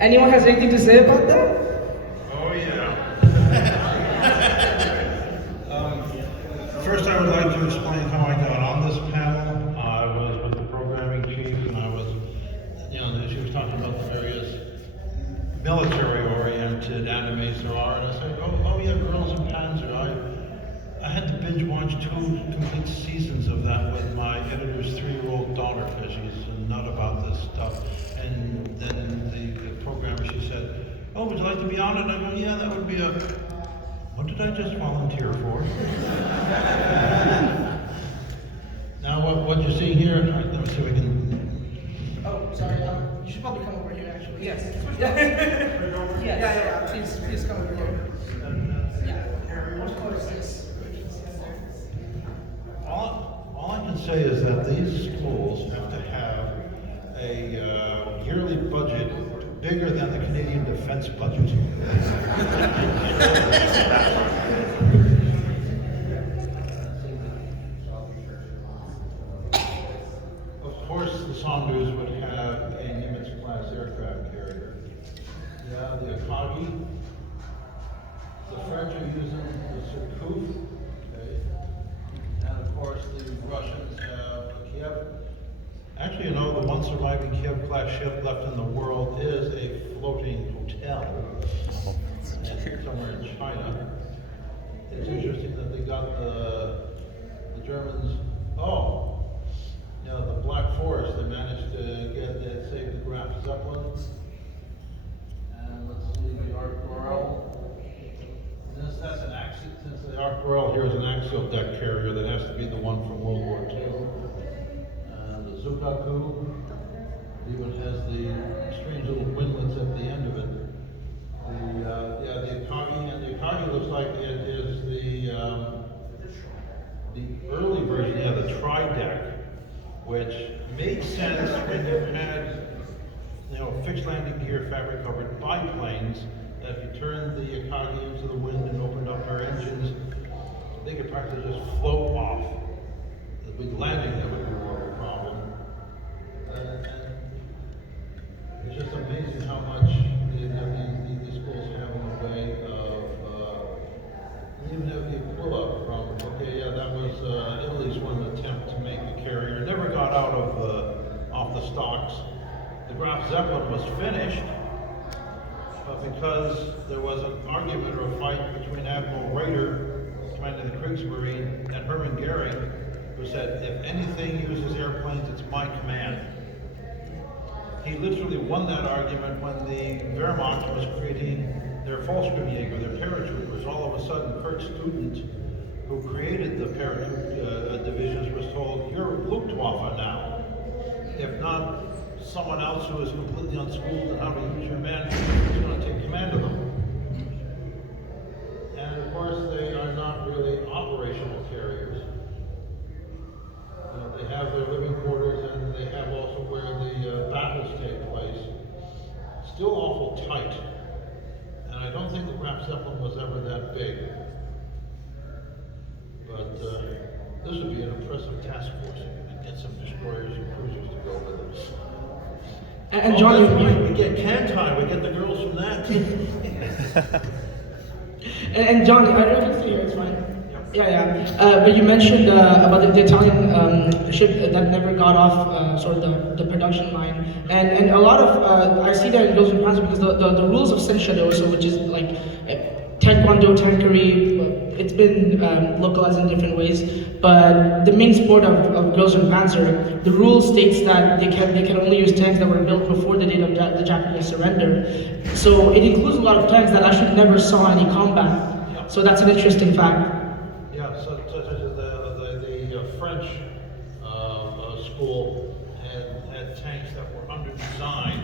Anyone has anything to say about that? Oh, yeah. First, I would like to explain how I got on this panel. I was with the programming chief, and I was, she was talking about the various military-oriented animes there are, and I said, oh yeah, Girls in Panzer. I had to binge watch 2 complete seasons of that with my editor's 3-year-old daughter, because she's a nut about this stuff. And then the programmer, she said, oh, would you like to be on it? And I go, yeah, that would be a... What did I just volunteer for? Now, what you're seeing here, let me see if we can... Oh, sorry. You should probably come over here, actually. Yes. Yeah. Please come over here. All I can say is that these schools have to have a yearly budget bigger than the Canadian defense budget. Of course, the Saunders would have a Nimitz-class aircraft carrier. Yeah, the Akagi. The French are using the Surcouf. Okay. And of course, the Russians have a Kiev. Actually, the one surviving Kiev-class ship left in the world is a floating hotel somewhere in China. It's interesting that they got the Germans. The Black Forest. They managed to save the Graf Zeppelin. And let's see, the Ark Royal. That's an axial. Since the Ark Royal here is an axial deck carrier, that has to be the one from World War II. The Zukaku even has the strange little windlets at the end of it. The Akagi, and the Akagi looks like it is the early version, the tri-deck, which made sense when you had fixed landing gear, fabric covered biplanes. That if you turned the Akagi into the wind and opened up our engines, they could practically just float off. With landing, that would be more of a problem. And it's just amazing how much the schools have in the way of, even have the Aquila from, that was Italy's one attempt to make a carrier. It never got out of off the stocks. The Graf Zeppelin was finished, but because there was an argument or a fight between Admiral Rader, commanding the Kriegsmarine, and Hermann Goering, who said, if anything uses airplanes, it's my command. He literally won that argument when the Wehrmacht was creating their Fallschirmjäger, their paratroopers. All of a sudden, Kurt Student, who created the paratroop divisions, was told, you're Luftwaffe now. If not, someone else who is completely unschooled in how to use your men is going to take command of them. And of course, they are not really operational carriers. They have their living quarters, and they have also where the battles take place. Still awful tight. And I don't think the Graf Zeppelin was ever that big. But this would be an impressive task force if we could get some destroyers and cruisers to go with us. And John, we get Kantai, we get the girls from that. and John, I don't think so. It's fine. But you mentioned about the Italian ship that never got off sort of the production line, and a lot of I see that in Girls in Panzer because the rules of Senshado, so which is like Taekwondo, Tankery, it's been localized in different ways. But the main sport of Girls in Panzer, the rule states that they can only use tanks that were built before the date of the Japanese surrender. So it includes a lot of tanks that actually never saw any combat. So that's an interesting fact. Such as the French school had tanks that were under design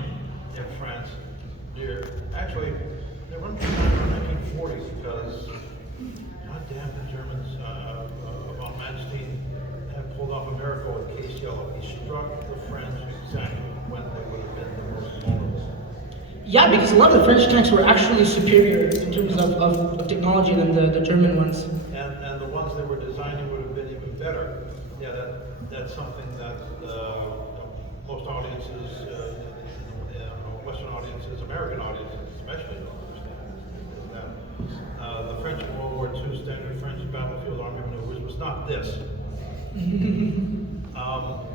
in France. They were under design in the 1940s because, goddamn, the Germans, von Manstein had pulled off a miracle with Case Yellow. He struck the French exactly when they would have been the most vulnerable. Yeah, because a lot of the French tanks were actually superior in terms of technology than the German ones. And the ones they were designing would have been even better. That's something that most audiences audiences, American audiences especially, don't understand is that the French in World War II standard French battlefield army maneuvers was not this.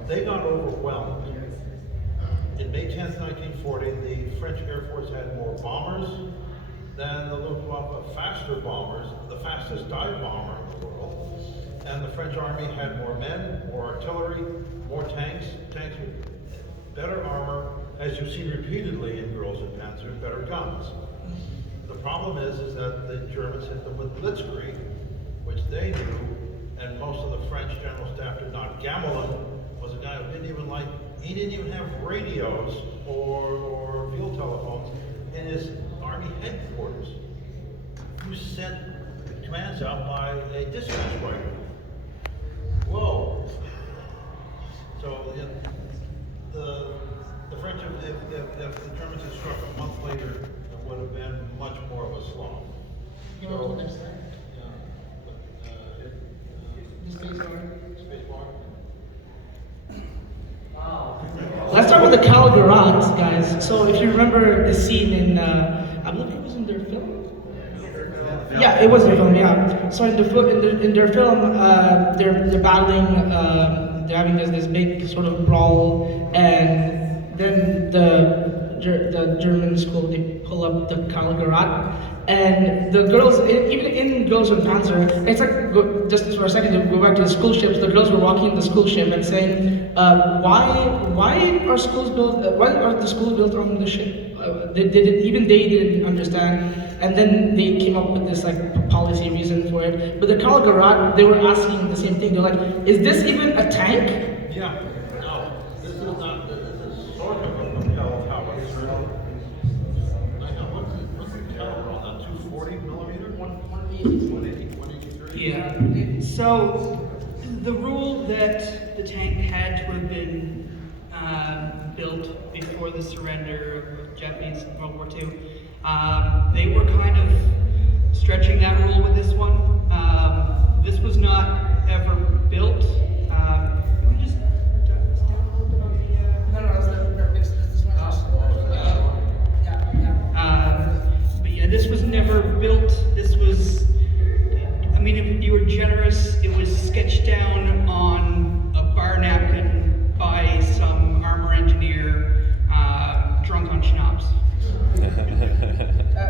They got overwhelmed. In May 10th, 1940, the French Air Force had more bombers than the Luftwaffe, faster bombers, the fastest dive bomber in the world. And the French army had more men, more artillery, more tanks with better armor, as you've seen repeatedly in Girls and Panzers, better guns. The problem is that the Germans hit them with blitzkrieg, which they knew, and most of the French general staff did not. Gamelin was a guy who he didn't even have radios or field telephones in his army headquarters. He sent commands out by a dispatch writer. Whoa. So the French, if the Germans had struck a month later, it would have been much more of a slog. So, Let's talk about the Calgarats, guys. So if you remember the scene in, I believe it was in their film. Yeah, it was their film. Yeah. So in their film, they're battling. They're having this big sort of brawl, and then the German school, they pull up the Calgarat, and the girls, even in Girls and Panzer, it's like, just for a second to go back to the school ships, the girls were walking in the school ship and saying, why are schools built, why are the schools built on the ship? Even they didn't understand, and then they came up with this like policy reason for it. But the Calgarat, they were asking the same thing. They're like, is this even a tank? Yeah, no, this is not. This is sort of a propelled howitzer. I know what's the caliber on that? 240 millimeter? 183. Yeah. So the rule that the tank had to have been built before the surrender of Japanese in World War II, they were kind of stretching that rule with this one. This was not ever built. Can we just turn this down a little bit on the? No, it's this one. But yeah, this was never built. This was, I mean, if you were generous, it was sketched down on a bar napkin by some armor engineer drunk on schnapps.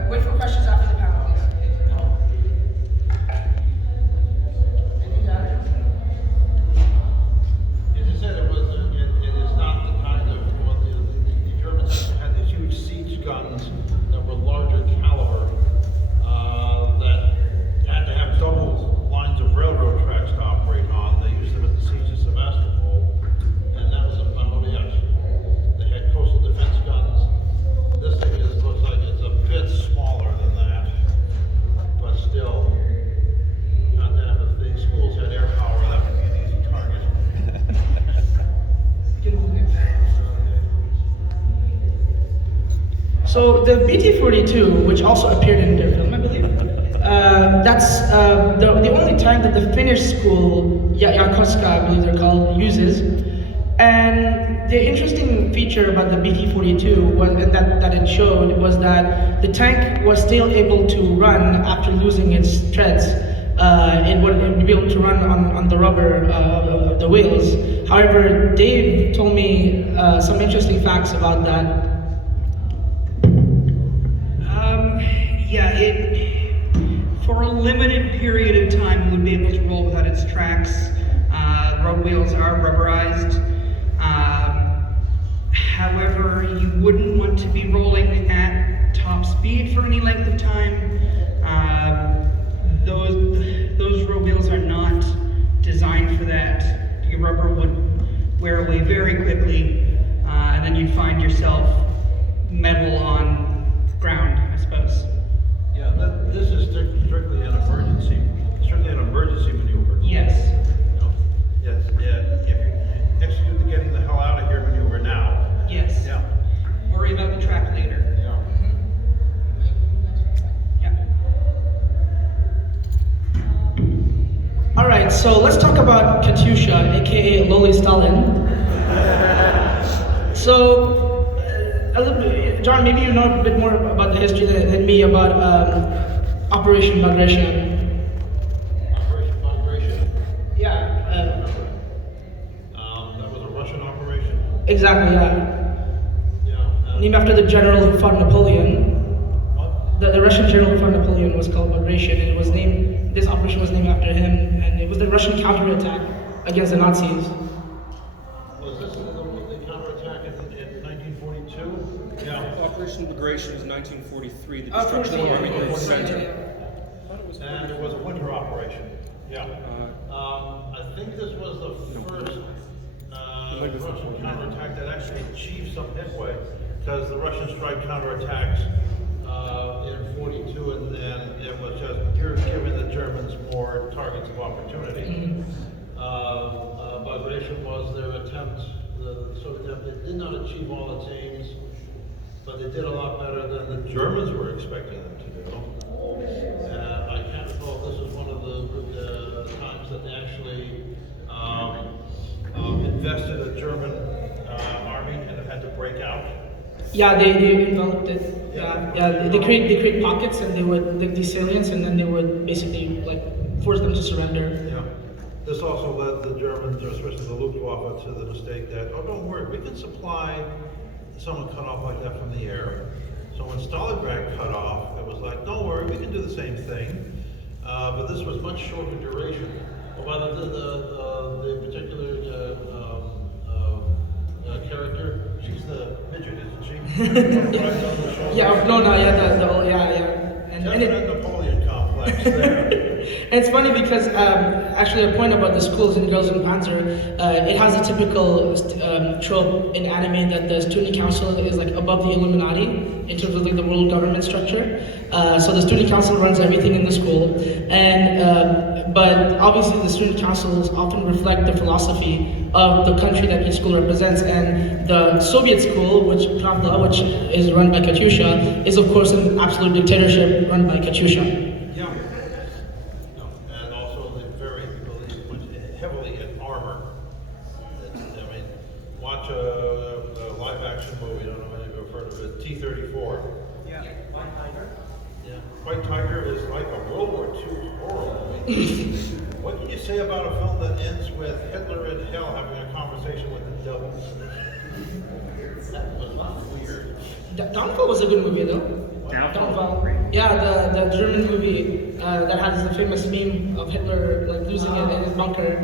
Wait for questions after the panel, please. As I said, it is not the kind of, well, the Germans had these huge siege guns that were larger caliber, that had to have double lines of railroad tracks to operate on. They used them at the siege of Sevastopol, and that was about it. They had coastal defense guns. This thing looks like it's a bit smaller than that, but still, not that if the schools had air power, that would be an easy target. So the BT-42, which also appeared in their film, I believe, that's the only tank that the Finnish school, Yakoska, I believe they're called, uses. And the interesting feature about the BT-42 was, and that it showed, was that the tank was still able to run after losing its treads. It would be able to run on the rubber of the wheels. However, Dave told me some interesting facts about that. Yeah, it, for a limited period of time, it would be able to roll without its tracks. Road wheels are rubberized. However, you wouldn't want to be rolling at top speed for any length of time. Those road wheels are not designed for that. Your rubber would wear away very quickly, and then you'd find yourself metal on ground, I suppose. Yeah, this is strictly an emergency maneuver. Yes. You know, yes, yeah, if you execute the getting the hell out of here maneuver now. Yes. Yeah. Worry about the track later. Yeah. Yeah. All right, so let's talk about Katyusha, aka Loli Stalin. So, John, maybe you know a bit more about the history than me about Operation Bagration. Operation Migration. Yeah. That was a Russian operation. Exactly. Yeah. Yeah. Named after the general who fought Napoleon. What? The Russian general who fought Napoleon was called Bagration, and it was named. This operation was named after him, and it was the Russian counterattack against the Nazis. Was this the counterattack in 1942? Yeah. Operation Bagration was 1943, the Oh, destruction of the Army Group Center. And it was a winter operation. Yeah. I think this was the first Russian counterattack that actually achieved some headway, because the Russians tried counterattacks in 42, and then it was just you're giving the Germans more targets of opportunity. Bagration was their attempt, they did not achieve all its aims, but they did a lot better than the Germans were expecting them to do. I can't recall if this was one of the times that they actually invested a German army and it had to break out. Yeah, they enveloped it. Yeah. They create pockets, and they would the salients, and then they would basically like force them to surrender. Yeah. This also led the Germans, especially the Luftwaffe, to the mistake that, oh, don't worry, we can supply someone cut off like that from the air. So when Stalingrad cut off, it was like, don't worry, we can do the same thing. But this was much shorter duration. Well, by the particular character, she's the midget, isn't she? Right on the shoulder. Yeah, no, yeah. And it, Definite Napoleon complex there. and it's funny because actually a point about the schools and girls in Panzer, it has a typical trope in anime that the student council is like above the Illuminati in terms of like the world government structure. So the student council runs everything in the school, and but obviously the student councils often reflect the philosophy of the country that each school represents. And the Soviet school, which Pravda, which is run by Katyusha, is of course an absolute dictatorship run by Katyusha. Yeah. No. And also they very believe heavily in armor. I mean, watch a live action movie, I don't know if you've heard of it, T-34. Yeah. Yeah. White Tiger is like a World War II horror movie. What can you say about a film that ends with Hitler in hell having a conversation with the devil? That was weird. Downfall was a good movie though. Downfall. Yeah, the German movie that has the famous meme of Hitler like losing it in his bunker.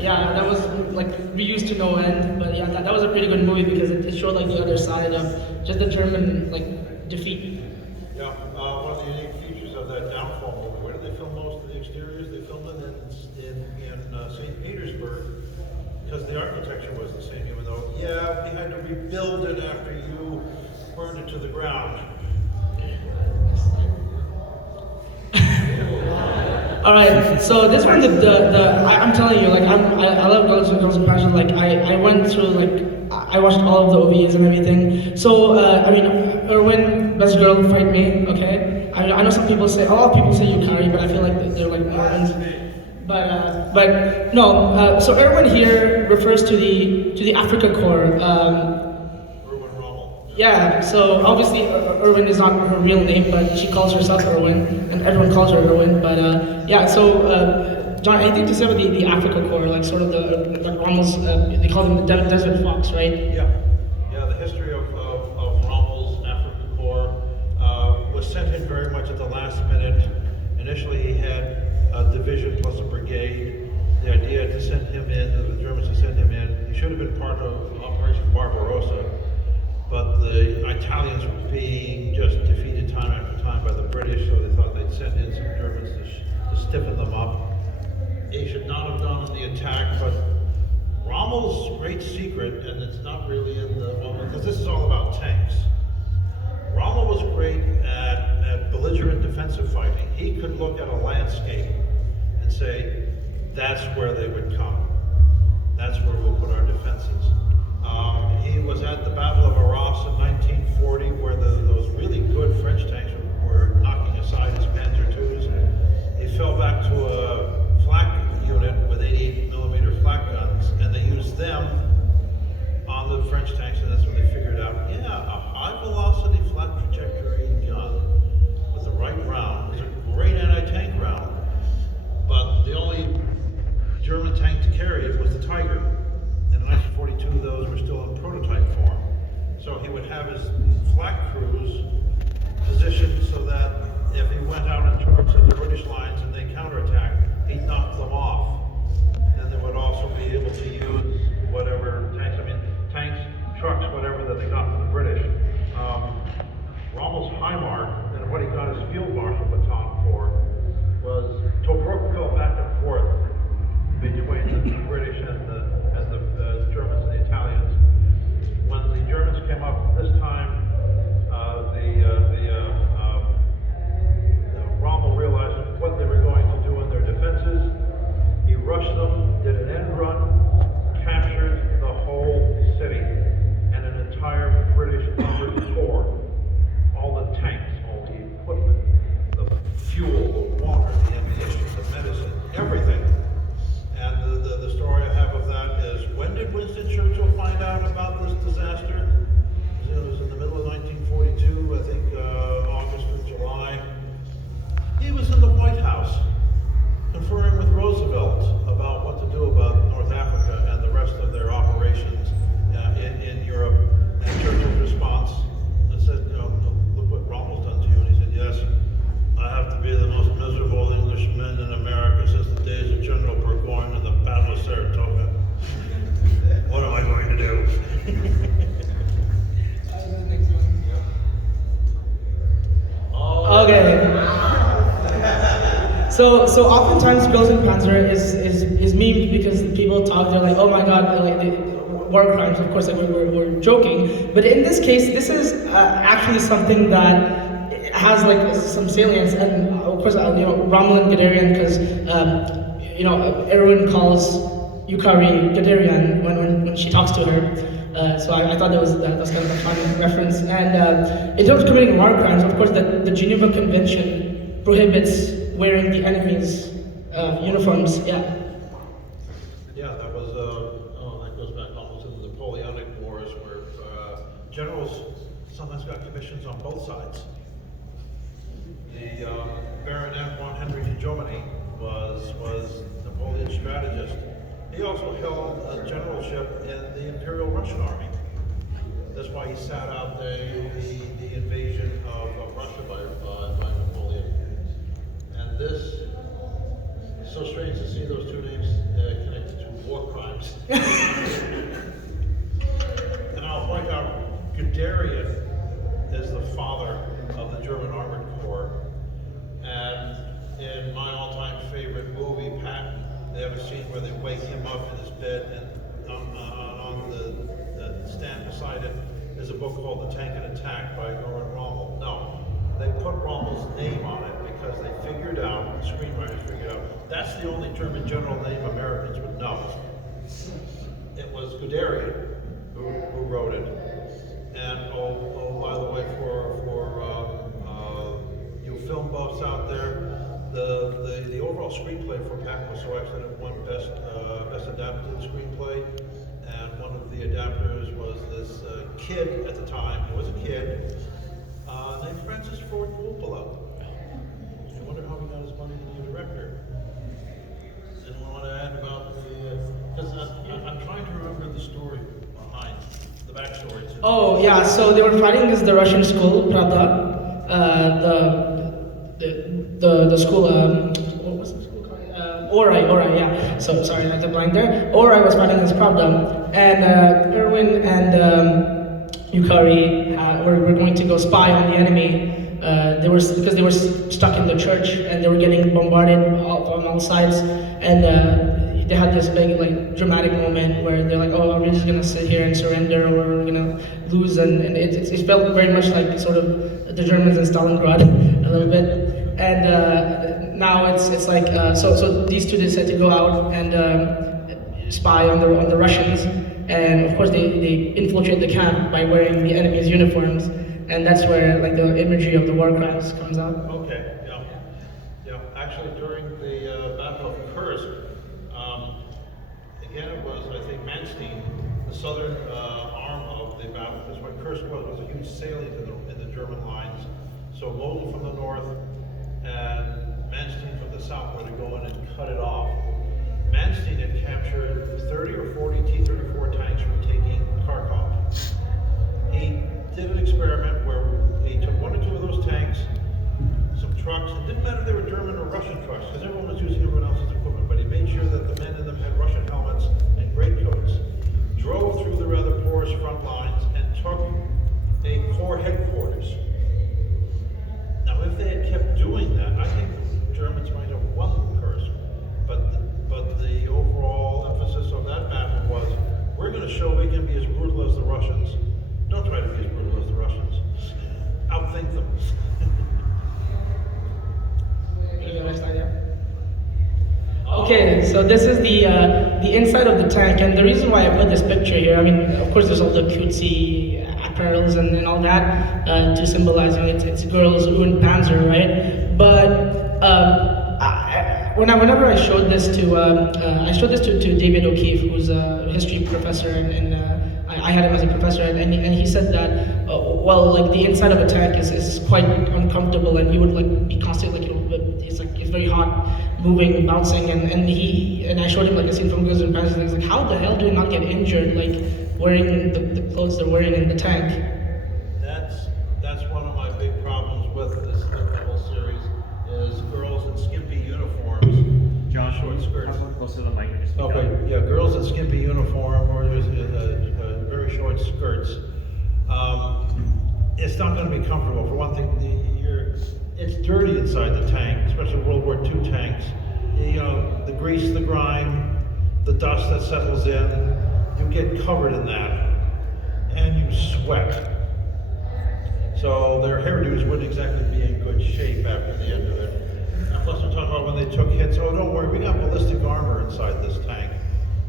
Yeah, that was like reused to no end. But yeah, that was a pretty good movie because it showed like the other side of just the German like defeat. Yeah, one of the unique features of that Downfall movie, where did they film most of the exteriors? They filmed it in St. Petersburg, because the architecture was the same, even though, yeah, we had to rebuild it after you burned it to the ground. All right, so this one, I'm telling you, like I love Girls and Panzers. Like I went through I watched all of the OVAs and everything. So I mean, Erwin, best girl, fight me, okay? I know some people say, a lot of people say Yukari, but I feel like they're like Mormons. But no. So Erwin here refers to the Africa Corps. Erwin Rommel. Yeah, so obviously Erwin is not her real name, but she calls herself Erwin, and everyone calls her Erwin. But yeah, so John, anything to say about the Africa Corps, like sort of like Rommel's, they call them the Desert Fox, right? Yeah, the history of Rommel's Africa Corps was sent in very much at the last minute. Initially, he had a division plus a brigade. The idea to send him in, the Germans to send him in, he should have been part of Operation Barbarossa, but the Italians were being just defeated time after time by the British, so they thought they'd send in some Germans to stiffen them up. He should not have done the attack, but Rommel's great secret, and it's not really in the, well, because this is all about tanks. Rommel was great at belligerent defensive fighting. He could look at a landscape and say, that's where they would come. That's where we'll put our defenses. He was at the Battle of Arras in 1940, where those really good French tanks were knocking aside his Panzer IIs. He fell back to a flak unit with 88mm flak guns, and they used them on the French tanks, and that's when they figured out, yeah, a high velocity flak crews positioned so that if he went out and charged at the British lines and they counterattacked, he'd knock them off. And they would also be able to use whatever tanks, trucks, whatever that they got from the British. Rommel's Highmark, and what he got his field marshal baton for, was Tobruk fell back and forth between the British and the Germans and the Italians. When the Germans came up this time, Rommel realized what they were going to do in their defenses. He rushed them, did an end run, captured the whole city and an entire British armored corps. All the tanks, all the equipment, the fuel, the water, the ammunition, the medicine, everything. And the story I have of that is, when did Winston Churchill find out about this disaster? It was in the middle of 1942, I think August or July. He was in the White House conferring with Roosevelt about what to do about North Africa and the rest of their operations in Europe. And Churchill's response said, look what Rommel's done to you. And he said, yes, I have to be the most miserable Englishman in America since the days of General Burgoyne and the Battle of Saratoga. What am I going to do? Okay. So oftentimes Bills and Panzer is memed because people talk, they're like, oh my god, like war crimes, of course, like we're joking. But in this case, this is actually something that has like some salience, and of course, Rommel and Guderian, because Erwin calls Yukari Guderian when she talks to her. So I thought that was kind of a fun reference. And in terms of committing war crimes, of course, the Geneva Convention prohibits wearing the enemy's uniforms. Yeah. Yeah, that was that goes back almost to the Napoleonic Wars, where generals sometimes got commissions on both sides. The Baronet von Henry de Jomini was Napoleon's strategist. He also held a generalship in the Imperial Russian Army. That's why he sat out the invasion of Russia by Napoleon. And this is so strange to see those two names connected to war crimes. And I'll point out, Guderian is the father of the German Armored Corps. And in my all-time favorite movie, Patton, they have a scene where they wake him up in his bed, and on the stand beside him is a book called The Tank and Attack by Norman Rommel. No, they put Rommel's name on it because they figured out, the screenwriters figured out, that's the only German general name Americans would know. It was Guderian who wrote it. And by the way, for you film buffs out there, the overall screenplay for Patton was so excellent, it won best adapted screenplay, and one of the adapters was this kid at the time. He was a kid named Francis Ford Coppola. I wonder how he got his money to be a director. Anyone want to add about because I'm trying to remember the story behind the backstory. Oh yeah, so they were fighting against the Russian school, Pravda. The school, what was the school called? Orai, yeah. So sorry, I got blank there. Orai was fighting against Pravda, and Erwin and Yukari were going to go spy on the enemy. Because they were stuck in the church and they were getting bombarded on all sides, and they had this big dramatic moment where they're like, oh, we're just gonna sit here and surrender, or we're gonna lose, and it felt very much like sort of the Germans in Stalingrad a little bit. And now it's like so these two decided to go out and spy on the Russians, and of course they infiltrate the camp by wearing the enemy's uniforms, and that's where the imagery of the war crimes comes out. Okay, yeah. Actually, during the Battle of Kursk, again it was, I think, Manstein, the southern arm of the battle, because what Kursk was a huge salient in the German lines. So Loden from the north and Manstein from the south were to go in and cut it off. Manstein had captured 30 or 40 T-34 tanks from taking Kharkov. He did an experiment trucks. It didn't matter if they were German or Russian trucks, because everyone was using everyone else's equipment, but he made sure that the men in them had Russian helmets and greatcoats, drove through the rather porous front lines, and took a corps headquarters. Now, if they had kept doing that, I think the Germans might have won Kursk. But the overall emphasis of that battle was, we're going to show we can be as brutal as the Russians. Don't try to be as brutal as the Russians. Outthink them. Next idea. Okay, so this is the inside of the tank, and the reason why I put this picture here, I mean, of course, there's all the cutesy apparels and all that to symbolizing it's girls in Panzer, right? But whenever I showed this to David O'Keefe, who's a history professor, and I had him as a professor, and he said that well, like the inside of a tank is quite uncomfortable, and he would like be constantly like it's very hot, moving, bouncing, and I showed him like a scene from Girls and Panzers, and he's like, how the hell do you not get injured like wearing the clothes they're wearing in the tank? That's one of my big problems with this whole series is girls in skimpy uniforms, John, short skirts. come close to the mic. Just speak Okay, up. yeah, girls in skimpy uniform or very short skirts. It's not going to be comfortable. For one thing, it's dirty inside the tank, especially World War II tanks. You know, the grease, the grime, the dust that settles in, you get covered in that, and you sweat. So their hairdos wouldn't exactly be in good shape after the end of it. And plus, we're talking about when they took hits. Oh, don't worry, we got ballistic armor inside this tank.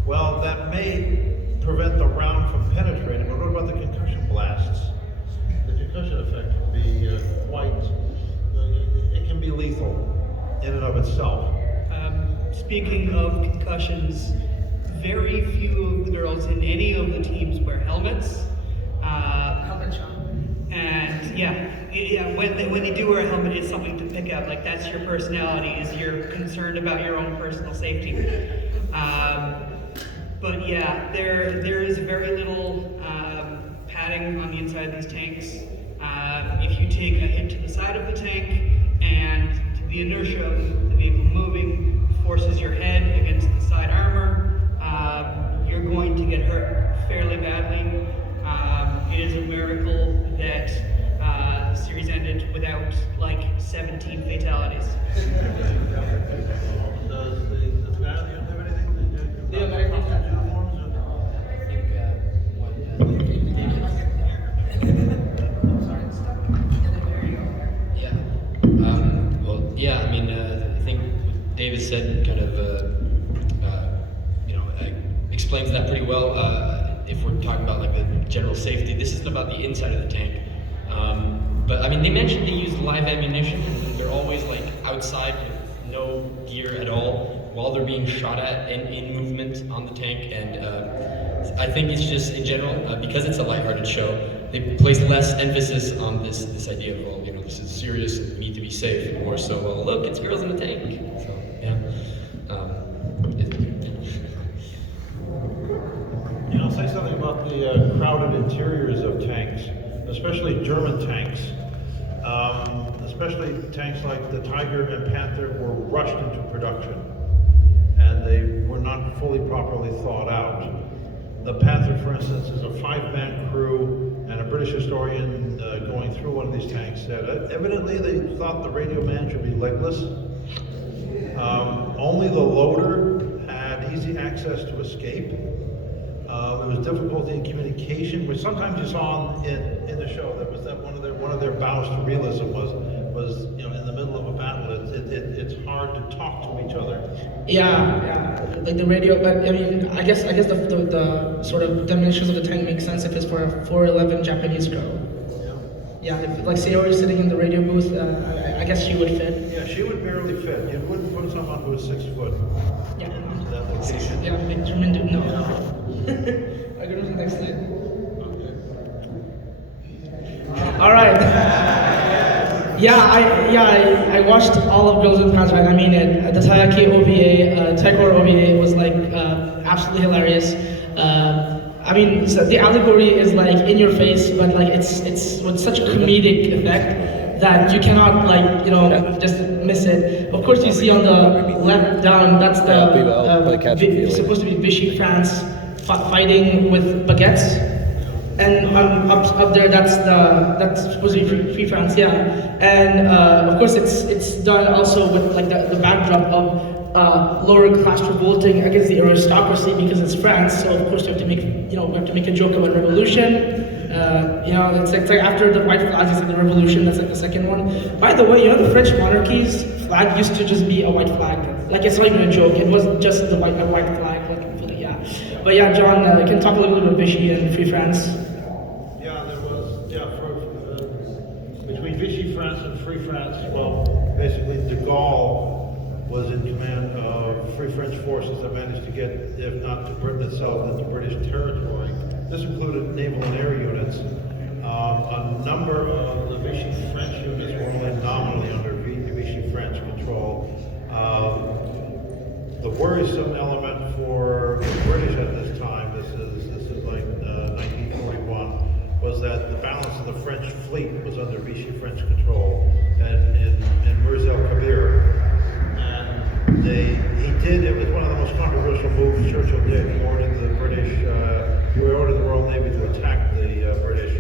Well, that may prevent the round from penetrating, but what about the concussion blasts? The concussion effect can be it can be lethal in and of itself. Speaking of concussions, very few of the girls in any of the teams wear helmets. Helmet shot. And yeah, when they do wear a helmet, it's something to pick out. Like that's your personality, is you're concerned about your own personal safety. But yeah, there is very little padding on the inside of these tanks. If you take a hit to the side of the tank and the inertia of the vehicle moving forces your head against the side armor, you're going to get hurt fairly badly. It is a miracle that the series ended without like 17 fatalities. Does the guy on the end have anything? Yeah, but I think that- uniforms? Yeah, I mean, I think what David said kind of, explains that pretty well. If we're talking about like the general safety, this isn't about the inside of the tank. But I mean, they mentioned they use live ammunition, and they're always like outside with no gear at all while they're being shot at and in movement on the tank. And I think it's just in general, because it's a lighthearted show, they place less emphasis on this idea of, well, this is serious, we need to be safe, more so, well, look, it's girls in the tank. So, yeah. I'll say something about the crowded interiors of tanks, especially German tanks. Especially tanks like the Tiger and Panther were rushed into production, and they were not fully properly thought out. The Panther, for instance, is a 5-man crew, and a British historian going through one of these tanks said, evidently they thought the radio man should be legless. Only the loader had easy access to escape. There was difficulty in communication, which sometimes you saw in the show. That was that one of their bows to realism was in the middle of a battle, it's hard to talk to each other. Yeah, like the radio. But I mean, I guess the sort of dimensions of the tank make sense if it's for a 4'11" Japanese girl. Yeah, if like Sayori was sitting in the radio booth, I guess she would fit. Yeah, she would barely fit. You wouldn't put someone who was 6 foot Yeah. into that location. Yeah, big German dude. No. I go to the next slide. All right. I watched all of Girls in Panzers. I mean, the Tayaki OVA, Taikor OVA was like absolutely hilarious. I mean, so the allegory is like in your face, but like it's with such a comedic effect that you cannot like just miss it. Of course, you see on the left down, that's the supposed to be Vichy France fighting with baguettes, and up there that's supposed to be Free France, yeah. And of course, it's done also with like the backdrop of lower class revolting against the aristocracy because it's France. So of course, we have to make a joke about revolution. It's like after the white flag is like the revolution. That's like the second one. By the way, the French monarchy's flag used to just be a white flag. Like it's not even a joke. It was just a white flag. Like yeah. But yeah, John, you can talk a little bit about Vichy and Free France. Yeah, there was between Vichy France and Free France. Well, basically, de Gaulle was in command of Free French forces that managed to get, if not to Britain itself, into British territory. This included naval and air units. A number of the Vichy French units were only nominally under Vichy French control. The worrisome element for the British at this time, this is like 1941, was that the balance of the French fleet was under Vichy French control and in Mers el Kabir. It was one of the most controversial moves Churchill did. He ordered the Royal Navy to attack the British.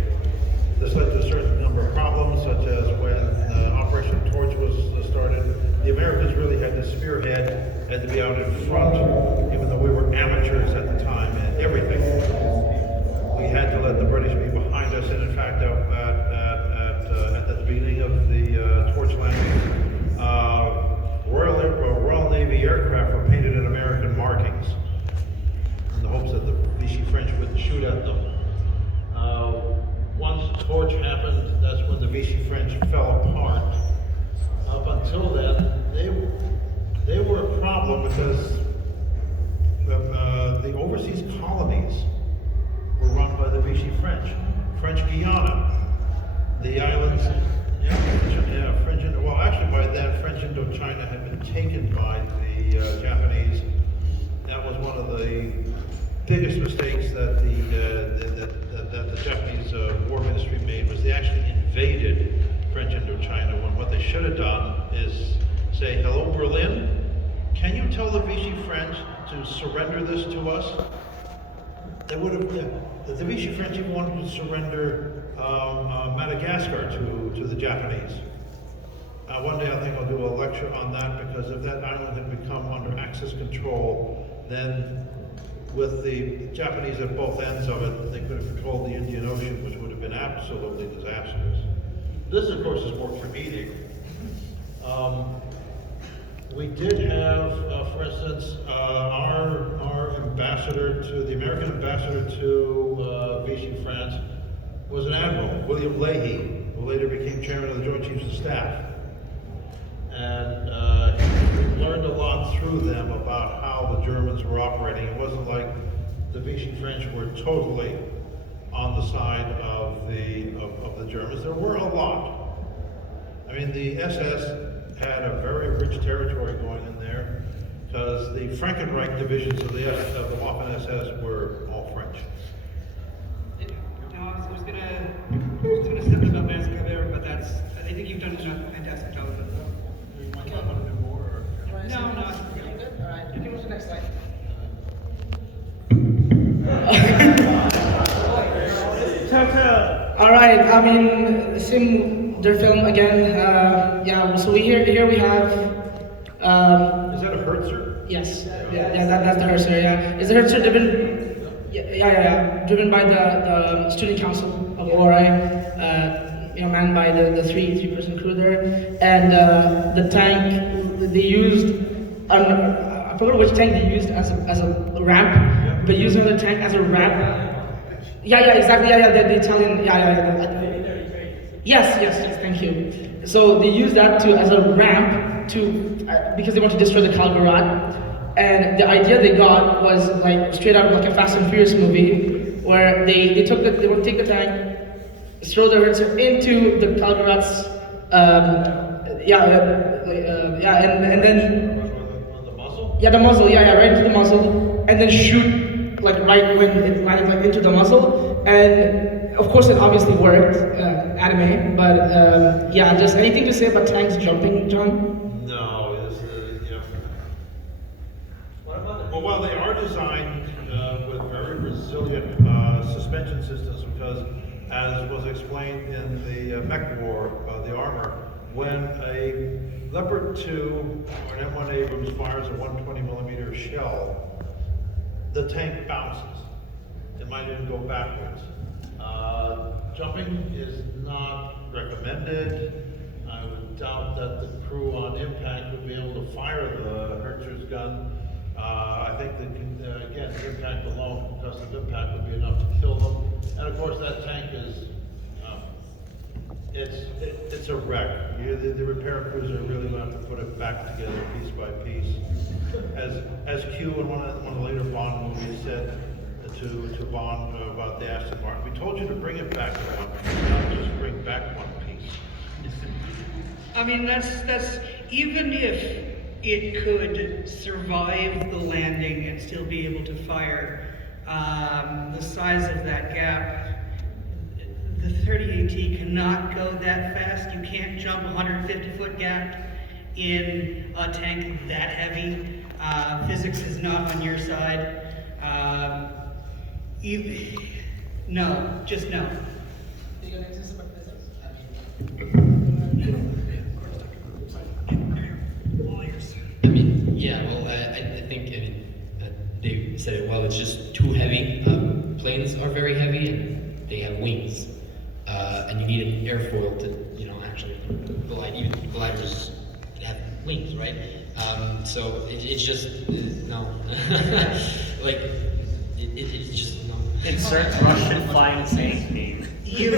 This led to a certain number of problems, such as when Operation Torch was started, the Americans really had to spearhead, had to be out in front, even though we were amateurs at the time and everything. We had to let the British be behind us, and in fact, at the beginning of the Torch landing, Royal Navy aircraft were painted in American markings in the hopes that the Vichy French wouldn't shoot at them. Once Torch happened, that's when the Vichy French fell apart. Up until then, they were a problem because the overseas colonies were run by the Vichy French. French Guiana, the islands. Well, actually, by then, French Indochina had been taken by the Japanese. That was one of the biggest mistakes that the Japanese War Ministry made, was they actually invaded French Indochina, when what they should have done is say, hello, Berlin, can you tell the Vichy French to surrender this to us? They would have, the Vichy French even wanted to surrender Madagascar to the Japanese. One day I think I'll do a lecture on that, because if that island had become under Axis control, then with the Japanese at both ends of it, they could have controlled the Indian Ocean, which would have been absolutely disastrous. This, of course, is more comedic. We did have, for instance, our ambassador the American ambassador to Vichy France was an admiral, William Leahy, who later became chairman of the Joint Chiefs of Staff. And we learned a lot through them about how the Germans were operating. It wasn't like the Vichy French were totally on the side of the Germans. There were a lot. I mean, the SS had a very rich territory going in there, because the Frankenreich divisions of the Waffen SS were all French. No, I was gonna say about Massacre, but I think you've done a fantastic job of it. You might not want to do more, or? No. Good? All right. You can go to the next slide. All right. I mean, same their film again. Yeah. So here we have. Is that a Hertzer? Yes. Yeah. That's the Hertzer. Yeah. Is the Hertzer driven? Yeah. Driven by the student council of ORI. Manned by the three-person crew there, and the tank they used. I forgot which tank they used as a ramp, but using the tank as a ramp. Yeah, exactly. Yeah, the Italian. Yes. Thank you. So they used that as a ramp because they want to destroy the Kalgarat. And the idea they got was like straight out of like a Fast and Furious movie, where they would take the tank, throw the Hertzer into the Kalgarat's. And then. On the muzzle? Yeah, the muzzle. Yeah, right into the muzzle, and then shoot like right when it landed like into the muzzle, and of course it obviously worked, anime. But yeah, just anything to say about tanks jumping, John? No, well, while they are designed with very resilient suspension systems, because as was explained in the mech war, the armor, when a Leopard 2 or an M1 Abrams fires a 120 millimeter shell, the tank bounces. It might even go backwards. Jumping is not recommended. I would doubt that the crew on impact would be able to fire the Hertzer's gun. I think that, again, the impact alone, concussive impact, would be enough to kill them. And of course, that tank is, it's a wreck. The repair crews are really going to have to put it back together piece by piece. As Q in one of the later Bond movies said to Bond about the Aston Martin, we told you to bring it back to one piece, not just bring back one piece. I mean, that's even if it could survive the landing and still be able to fire, the size of that gap, the 30AT cannot go that fast. You can't jump a 150-foot gap in a tank that heavy. Physics is not on your side. No, just no. Are you gonna insist about physics? I mean, yeah, well, I think, Dave said it well, it's just too heavy. Planes are very heavy and they have wings. And you need an airfoil to, actually glide. Even gliders have wings, right? So it's just, no. Like, it's just, no. Insert Russian flying tank name. You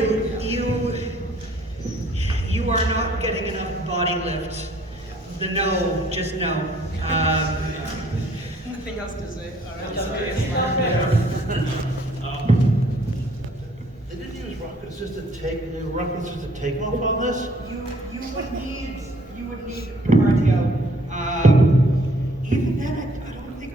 are not getting enough body lift. The no, just no. Nothing else to say. They didn't use rocket-assisted takeoff on this? You would need RTO. Even then, I don't think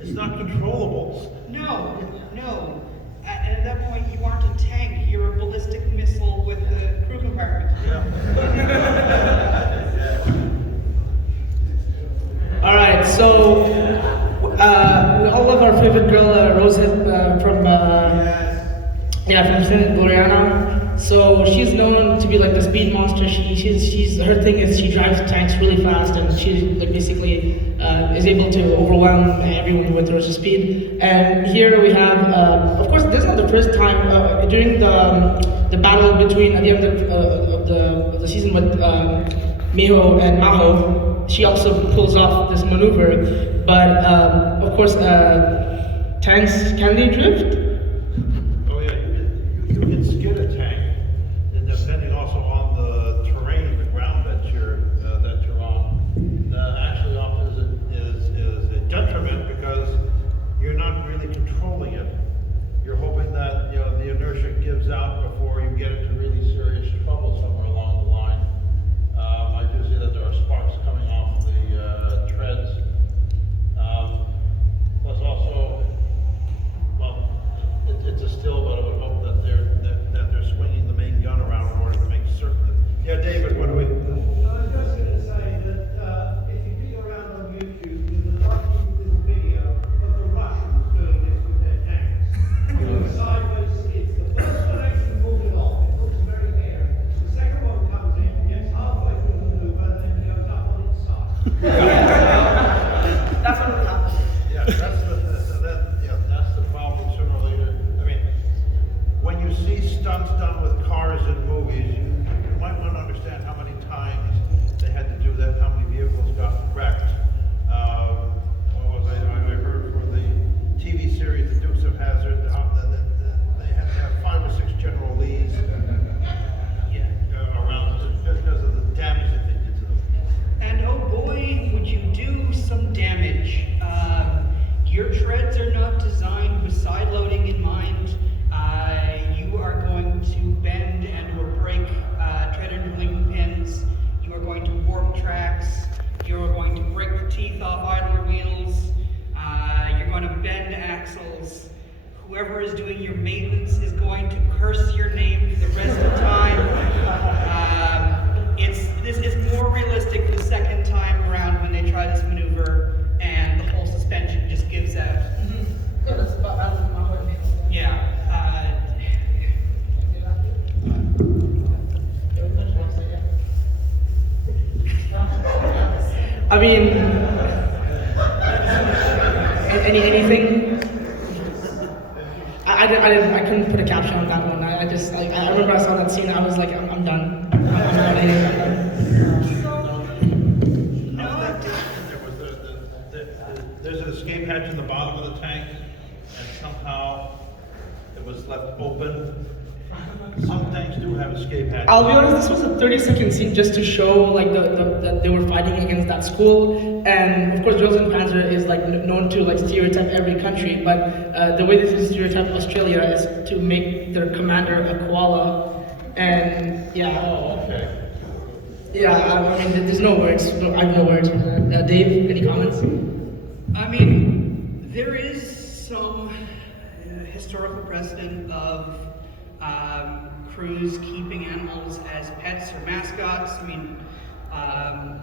It's not controllables. no. At that point, you aren't a tank. You're a ballistic missile with a crew compartment. All right, so we all love our favorite girl, Rosette from Lieutenant Gloriana. So she's known to be like the speed monster. She's her thing is she drives tanks really fast, and she like basically is able to overwhelm everyone with her speed. And here we have, of course, this is not the first time during the battle between at the end of the season with Miho and Maho. She also pulls off this maneuver, but of course, tanks, can they drift? Oh yeah, you can skid a tank, and depending also on the terrain, the ground that you're on. Actually, often is a detriment because you're not really controlling it. You're hoping that the inertia gives out before you get into really serious trouble somewhere along the line. I do see that there are sparks coming off the treads. Plus also, well, it's a still, but I would hope that they're swinging the main gun around in order to make certain. Yeah, David, what do we? I was just going to say that if you dig around on YouTube, there's a lovely little video of the Russians doing this with their tanks. Sideways skids. The first direction pulls it off. It looks very hairy. The whoever is doing your maintenance is going to curse your name for the rest of the time. This is more realistic the second time around when they try this maneuver and the whole suspension just gives out. Yeah, that's about that was my point. Yeah. I mean, anything? I couldn't put a caption on that one. I just, I remember I saw that scene. I was like, I'm done. I'm done. There's an escape hatch in the bottom of the tank, and somehow it was left open. Some tanks do have escape hatches. I'll be honest, this was a 30-second scene just to show like that they were fighting against that school, and of course, Drills and Panzer is like known to like stereotype every country, but the way they stereotype Australia is to make their commander a koala, and yeah. Oh, okay. Yeah, I mean, there's no words. No, I have no words. Dave, any comments? I mean, there is some historical precedent of crews keeping animals as pets or mascots. I mean,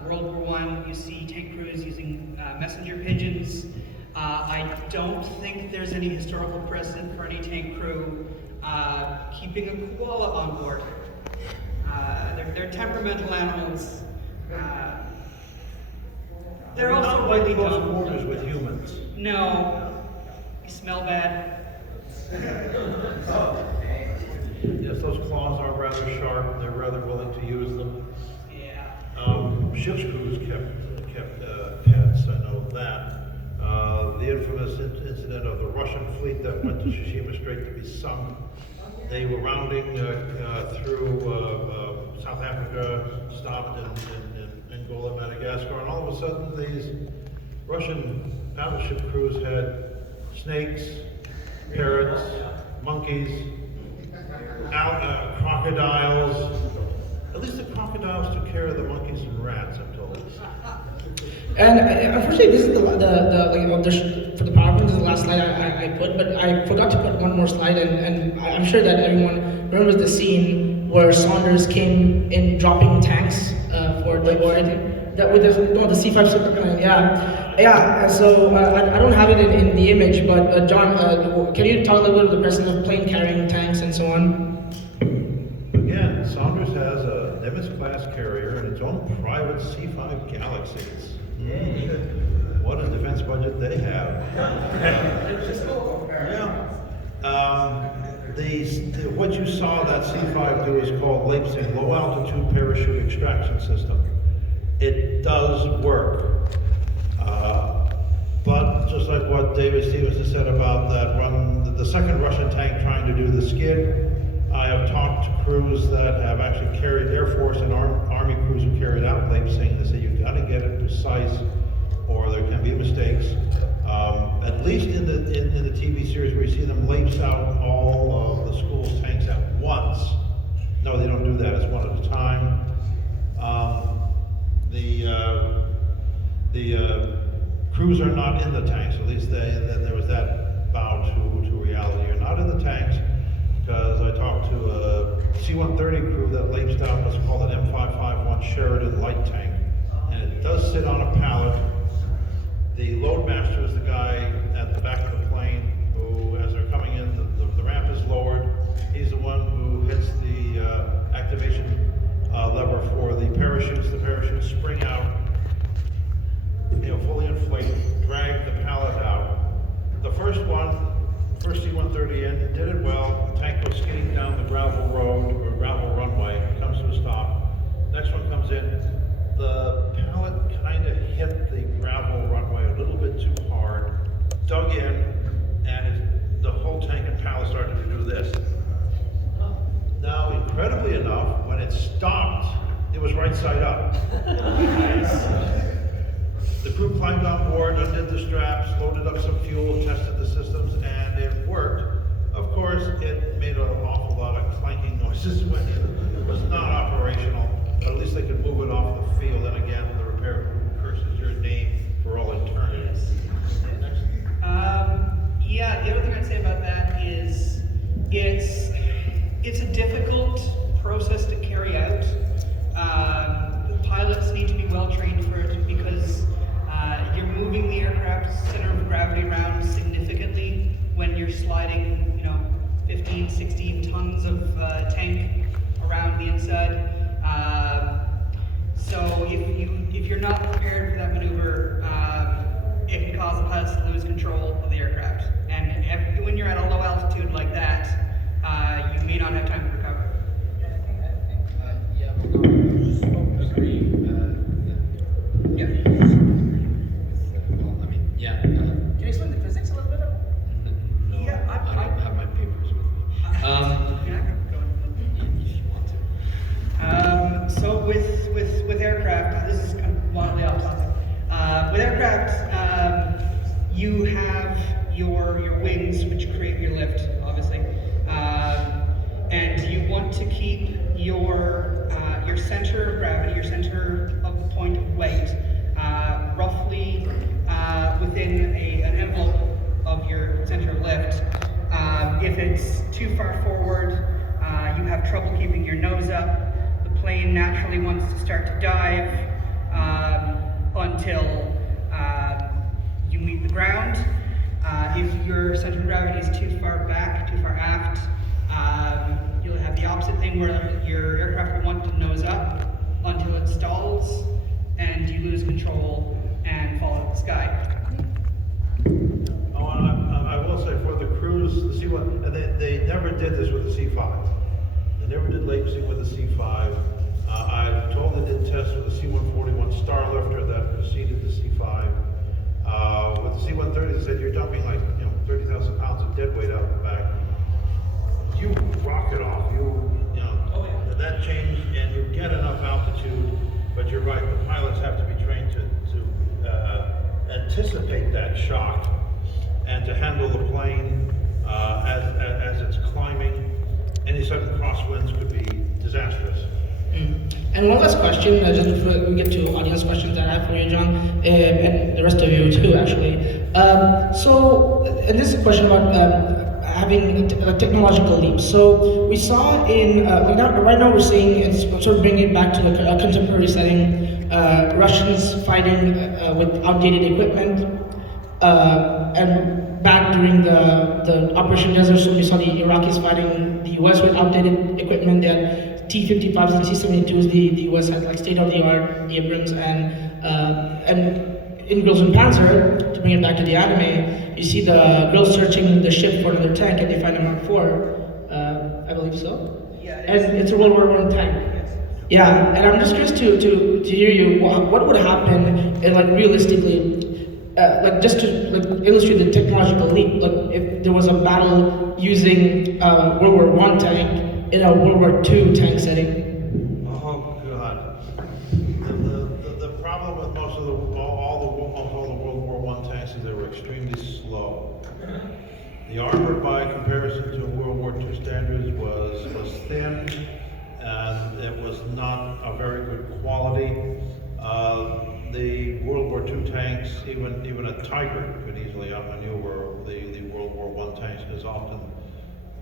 World War I, you see tank crews using messenger pigeons. I don't think there's any historical precedent for any tank crew keeping a koala on board. They're temperamental animals. They're also not like really close dumb. quarters with humans. No, you smell bad. Yes, those claws are rather sharp. They're rather willing to use them. Yeah. Ship's crews kept pets. I know that. The infamous incident of the Russian fleet that went to Tsushima Strait to be sunk. They were rounding through South Africa, stopped in Angola, Madagascar, and all of a sudden these Russian battleship crews had snakes, parrots, monkeys, crocodiles. At least the crocodiles took care of the monkeys and rats, I'm told. And unfortunately, this is for the PowerPoint, this is the last slide I put, but I forgot to put one more slide, and I'm sure that everyone remembers the scene where Saunders came in dropping tanks for the war. That with the C5 Superman, yeah. So I don't have it in the image, but John, can you talk a little bit of the precedent of plane carrying tanks and so on? Again, Saunders has a Nimitz-class carrier and its own private C5 Galaxies. What a defense budget they have. Yeah. What you saw that C5 do is called Leipzig Low Altitude Parachute Extraction System. It does work. But just like what David Stevens has said about that the second Russian tank trying to do the skid, I have talked to crews that have actually carried Air Force and Army crews who carried out Leipzig. They say you've got to get it precise, or there can be mistakes. At least in the TV series where you see them lapse out all of the school's tanks at once. No, they don't do that. It's one at a time. The crews are not in the tanks. At least there was that bow to reality. You're not in the tanks, because I talked to a C-130 crew that lapsed out what's called an M551 Sheridan light tank, and it does sit on a pallet. The loadmaster is the guy at the back of the plane who, as they're coming in, the ramp is lowered. He's the one who hits the activation lever for the parachutes. The parachutes spring out, fully inflate, drag the pallet out. The first C-130 in, did it well. The tank goes skidding down the gravel road or gravel runway, comes to a stop. Next one comes in. The pallet kind of hit the gravel runway a little bit too hard, dug in, and the whole tank and pallet started to do this. Now, incredibly enough, when it stopped, it was right side up. The crew climbed on board, undid the straps, loaded up some fuel, tested the systems, and it worked. Of course, it made an awful lot of clanking noises when it was not operational, but at least they could move it off the field. And again, the repair crew curses your name for all eternity. Next. Yeah, the other thing I'd say about that control of the aircraft. And when you're at a low altitude like that, you may not have time to recover. Yeah, agree. Yep. Well, I mean, yeah. Can you explain the physics a little bit? No, Yeah, I don't have my papers with me. Yeah, go ahead. If you want to. So with aircraft, this is kind of wildly off topic. With aircraft, you have your wings, which create your lift, obviously, and you want to keep your center of gravity, your center of point of weight, roughly within an envelope of your center of lift. If it's too far forward, you have trouble keeping your nose up. The plane naturally wants to start to dive until you meet the ground. If your center of gravity is too far back, too far aft, you'll have the opposite thing where your aircraft will want to nose up until it stalls and you lose control and fall out of the sky. Oh, and I will say for the crews, the C1, and they never did this with the C5. They never did latency with the C5. I'm told they did tests with the C-141 Starlifter that preceded the C5. With the C-130, they said you're dumping like 30,000 pounds of dead weight out of the back. You rock it off. That change, and you get enough altitude. But you're right. The pilots have to be trained to anticipate that shock and to handle the plane as it's climbing. Any sudden crosswinds could be disastrous. And one last question, just before we get to audience questions that I have for you, John, and the rest of you too, actually. And this is a question about having a technological leap. So we saw right now we're seeing, it's sort of bringing it back to a contemporary setting, Russians fighting with outdated equipment, and back during the Operation Desert Storm, we saw the Iraqis fighting the US with outdated equipment. They had T-55s and T-72s. The US had like state-of-the-art Abrams and in Grills and Panzer, to bring it back to the anime, you see the Grills searching the ship for another tank and they find a Mark IV, I believe so. Yeah. And it's a World War I tank. Yes. Yeah, and I'm just curious to hear you. What would happen, and like realistically, like just to illustrate the technological leap, like if there was a battle using World War I tank in a World War II tank setting? Oh God! The problem with most of the all the World War I tanks is they were extremely slow. The armor, by comparison to World War II standards, was thin, and it was not a very good quality. The World War II tanks, even a Tiger could easily outmaneuver the World War I tanks, because often,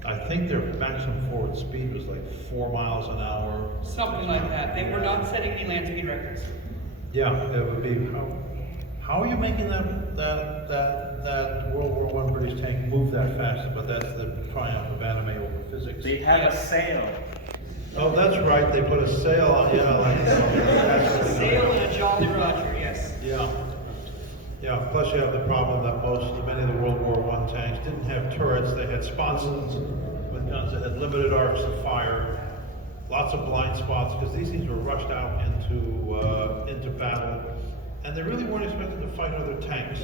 I think their maximum forward speed was like 4 miles an hour. Something like that. They were not setting any land speed records. Yeah, it would be. How are you making that World War I British tank move that fast? But that's the triumph of anime over physics. They had a sail. Oh, that's right. They put a sail on. Yeah, that's Sail and a Jolly Roger, yes. Yeah. Yeah. Plus, you have the problem that many of the World War I tanks didn't have turrets. They had sponsons with guns that had limited arcs of fire. Lots of blind spots because these things were rushed out into battle, and they really weren't expected to fight other tanks.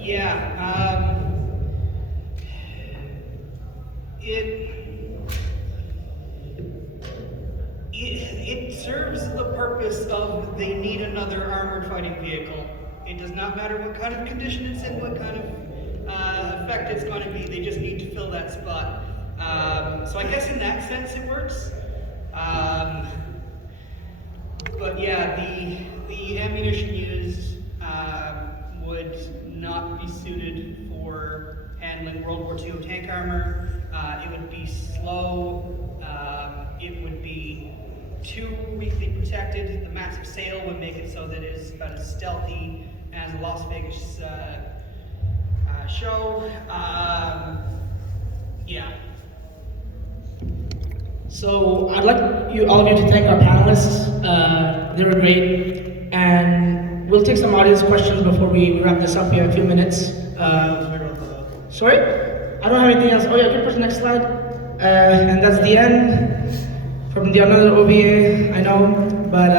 Yeah. It serves the purpose of they need another armored fighting vehicle. It does not matter what kind of condition it's in, what kind of effect it's going to be. They just need to fill that spot. So I guess in that sense it works. But yeah, the ammunition used would not be suited for handling World War II tank armor. It would be slow. It would be too weakly protected. The massive sail would make it so that it is about as stealthy as a Las Vegas show. Yeah. So I'd like all of you to thank our panelists. They were great, and we'll take some audience questions before we wrap this up here in a few minutes. Sorry? I don't have anything else. Oh yeah, good person, next slide. And that's the end from the another OVA, I know, but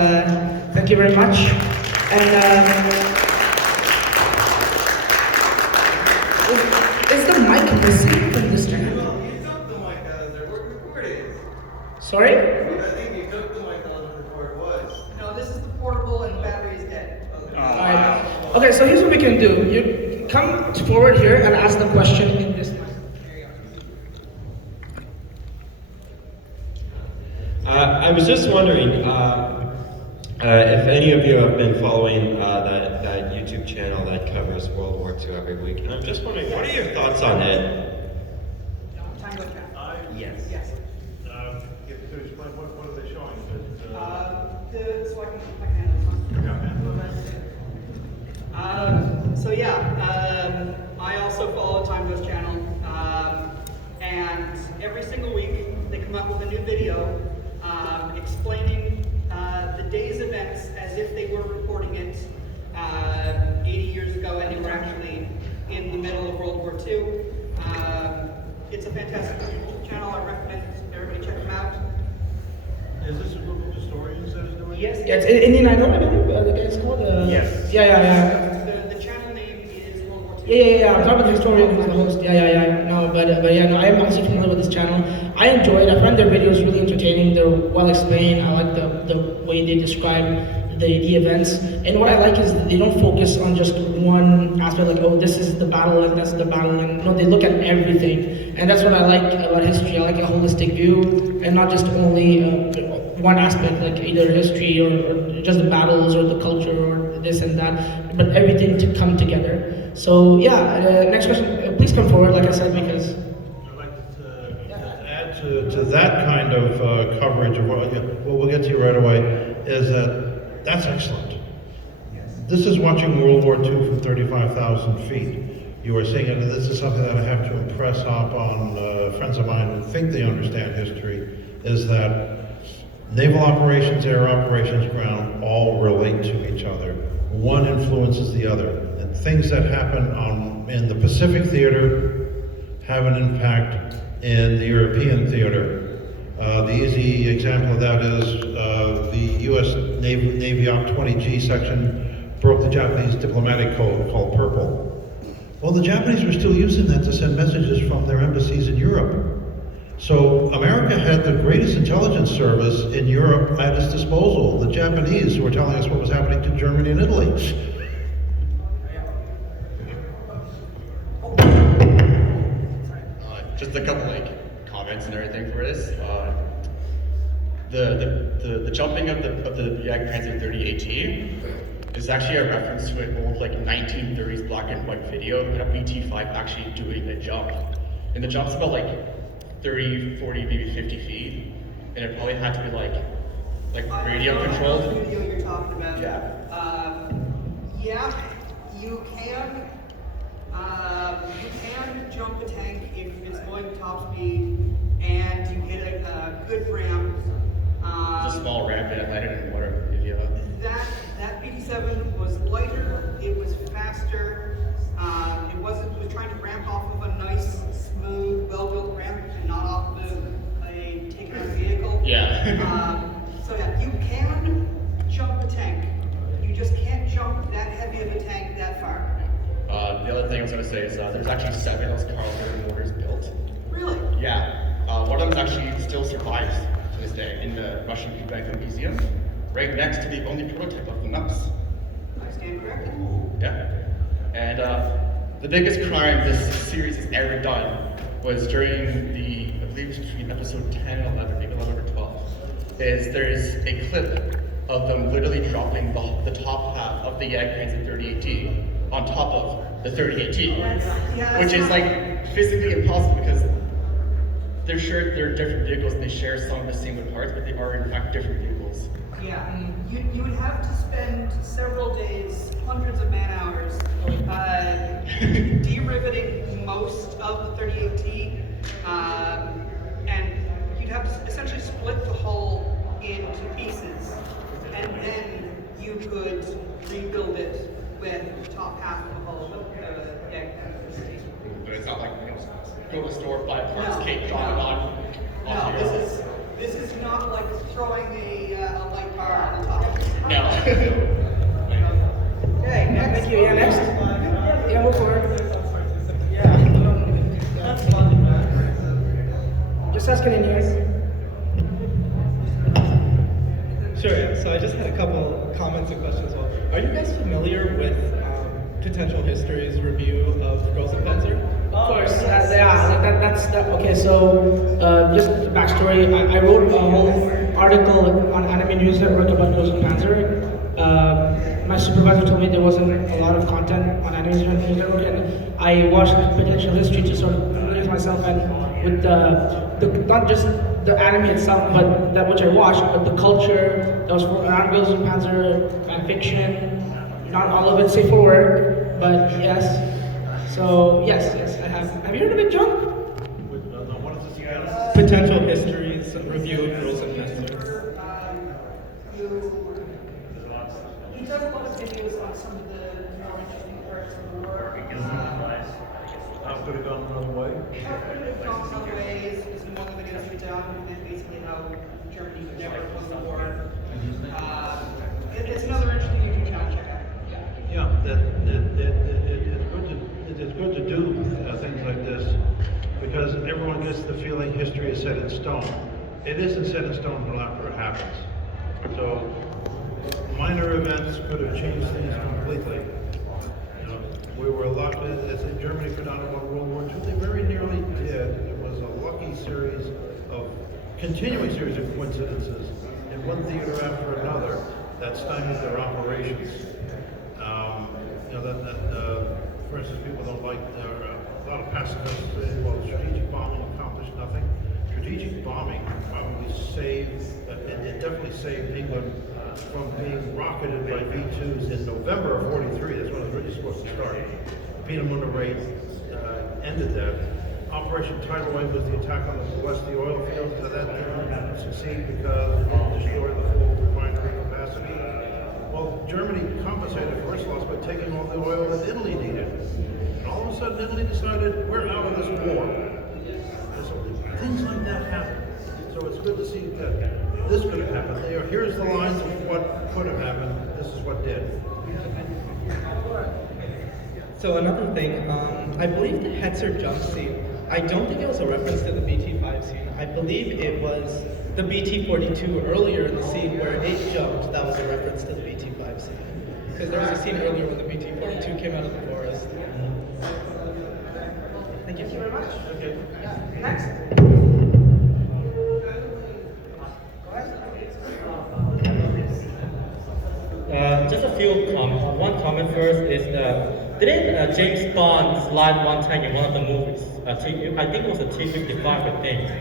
thank you very much. And is the mic missing from this channel? You took the mic out of there. Where the cord is? Sorry? I think you took the mic out of where the cord was. No, this is the portable and the battery is dead. Alright. Okay, so here's what we can do. You come forward here and ask the question in this mic. I was just wondering if any of you have been following that YouTube channel that covers World War II every week. And I'm just wondering, what are your thoughts on it? Tango Chat. Yes. Yes. Could you explain what are they showing? So I can handle this one. So yeah, I also follow Time Goes channel, and every single week they come up with a new video explaining the day's events as if they were reporting it 80 years ago and they were actually in the middle of World War II. It's a fantastic channel. I recommend everybody check them out. Is this a group of historians that is doing it? Yes. Yeah, it's Indian Idol, I believe, the guy's called? Yes. Yeah. The channel name is World War II. Yeah. I'm talking about the historian who's the host. Yeah. No, but yeah, no, I am also familiar with this channel. I enjoy it. I find their videos really entertaining. They're well explained. I like the way they describe the events. And what I like is they don't focus on just one aspect, like, oh, this is the battle and that's the battle. And no, they look at everything. And that's what I like about history. I like a holistic view and not just only one aspect, like either history or just the battles or the culture or this and that, but everything to come together. So yeah, next question. Please come forward, like I said, because I'd like to add to that kind of coverage of what we'll get to right away is that's excellent. This is watching World War II from 35,000 feet. You are seeing it, and this is something that I have to impress upon friends of mine who think they understand history, is that naval operations, air operations, ground, all relate to each other. One influences the other. And things that happen in the Pacific theater have an impact in the European theater. The easy example of that is the U.S. Navy Op 20G section broke the Japanese diplomatic code called Purple. Well, the Japanese were still using that to send messages from their embassies in Europe. So America had the greatest intelligence service in Europe at its disposal. The Japanese were telling us what was happening to Germany and Italy. Just a couple comments and everything for this. The jumping of the Panzer 30 AT is actually a reference to an old 1930s black and white video of a BT-5 actually doing a jump. And the jump's about 30, 40, maybe 50 feet, and it probably had to be radio controlled. I know the video you're talking about. Yeah. You can jump a tank if it's going top speed and you hit a good ramp. It's a small ramp and it landed in water. Yeah. That PT-7 was lighter. It was faster. It was trying to ramp off of a nice, smooth, well-built ramp and not off of a taken-out vehicle. Yeah. So yeah, you can jump a tank. You just can't jump that heavy of a tank that far. The other thing I was going to say is there's actually 7 of those Carl Gordon mortars built. Really? Yeah. One of them actually still survives to this day in the Russian Kubanka Museum, right next to the only prototype of the mouse. I stand corrected. Yeah. And the biggest crime this series has ever done was during the, I believe it's between episode 10 and 11, maybe 11 or 12, is there's a clip of them literally dropping the top half of the Panzer 30AT on top of the 30AT, which is physically impossible because they're different vehicles and they share some of the same parts, but they are in fact different vehicles. Yeah, you would have to spend several days, hundreds of man hours, deriveting most of the 30AT, and you'd have to essentially split the hull into pieces, and then you could rebuild it with the top half of the hull, the deck. But it's not like, go to the store, buy a parts No. kit, drop it on. No, this is not like throwing a light bar on the top. No. Okay, next. Thank you. Yeah, next. Yeah, move forward. Just asking in here. Sure, so I just had a couple comments and questions as well. Are you guys familiar with Potential History's review of Panzer? Of course, that's that. Okay, so just the backstory. I wrote a whole article on Anime News Network about Panzer. My supervisor told me there wasn't a lot of content on Anime News Network, and I watched Potential History to sort of familiarize myself and with the not just the anime itself, but that which I watched, but the culture that was around Girls in Panzer, fan fiction. Not all of it safe for work, but yes. So yes, I have. Have you heard of it, John? What is this again? Potential History's review of Girls and Panzer. He does a lot of videos on some of the more interesting parts of the war. How could have gone another way? How could it have gone some ways is one of the videos we've done, and then basically how Germany could never won the war. It's another interesting YouTube channel to check out. Yeah, it's good to do things like this because everyone gets the feeling history is set in stone. It isn't set in stone until after it happens. So minor events could have changed things completely. You know, we were lucky as Germany could not have won World War II. They very nearly did. It was a lucky series of continuing series of coincidences in one theater after another that stymied their operations. You know, for instance, people don't like, there are a lot of pacifists say, well, strategic bombing accomplished nothing. Strategic bombing probably saved, it definitely saved England from being rocketed by V-2s in November of '43. That's when it was really supposed to start. Peenemünde raid ended that. Operation Tidal Wave was the attack on the Westy oil fields, so that didn't succeed because it didn't destroy the full refinery capacity. Well, Germany compensated for its loss by taking all the oil that Italy needed. And all of a sudden, Italy decided, we're out of this war. And so things like that happen. So it's good to see that this could have happened. Here's the lines of what could have happened. This is what did. So another thing, I believe the Hetzer jump scene, I don't think it was a reference to the BT-5 scene. I believe it was the BT-42 earlier in the scene where it jumped, that was a reference to the BT-5 scene. Because there was a scene earlier when the BT-42 came out of the forest. Thank you very much. Okay. Next. Just a few comments. One comment first is that didn't James Bond slide one time in one of the movies? I think it was a T-55, I think.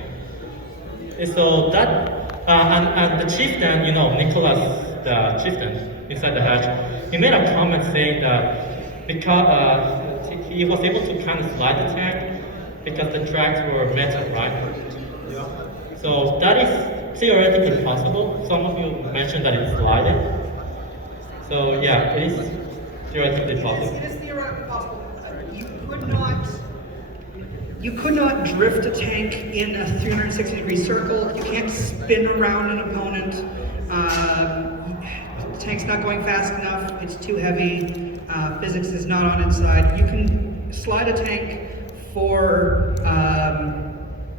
And so that and the chieftain, Nicholas, the chieftain inside the hatch, he made a comment saying that because he was able to kind of slide the tank because the tracks were metal, right? Yeah. So that is theoretically possible. Some of you mentioned that it's slided. So yeah, it is theoretically possible. It is theoretically possible. You could not drift a tank in a 360-degree circle. You can't spin around an opponent. The tank's not going fast enough. It's too heavy. Physics is not on its side. You can slide a tank for